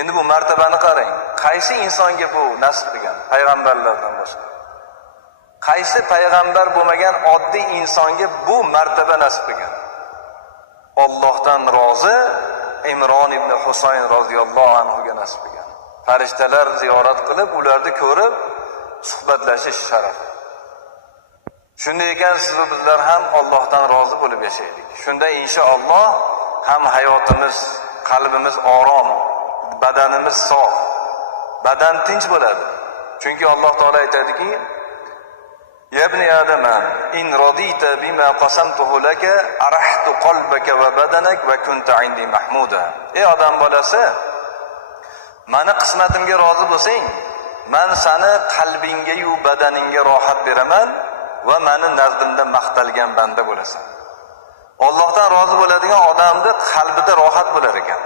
Endi bu martabani qarang. Qaysi insonga bu nasib qilgan? Payg'ambarlardan boshqa. Qaysi payg'ambar bo'lmagan oddiy insonga bu martaba nasib qilgan? Allohdan rozi Imron ibn Husayn roziyallohu anhu ga nasib qilgan. Farishtalar ziyorat qilib, ularni ko'rib suhbatlashish sharafi. Shunday ekan, siz va bizlar ham Allohdan rozi bo'lib yashaylik. Shunda inshaalloh ham hayotimiz, qalbimiz orom, badanimiz sog', badan tinch bo'ladi. Chunki Alloh taolo aytadiki: "Ya ibn Adam, in radita bima qasamtuhu laka arahtu qalbaka va badanak va kunta indi mahmuda." Ey odam bolasi, mani qismatimga rozi bo'lsang, men seni qalbingga yu badaningga rohat beraman va meni nazdimda maqtalgan banda bo'lasan. Allohdan rozi bo'ladigan odamning qalbida rohat bo'lar ekan.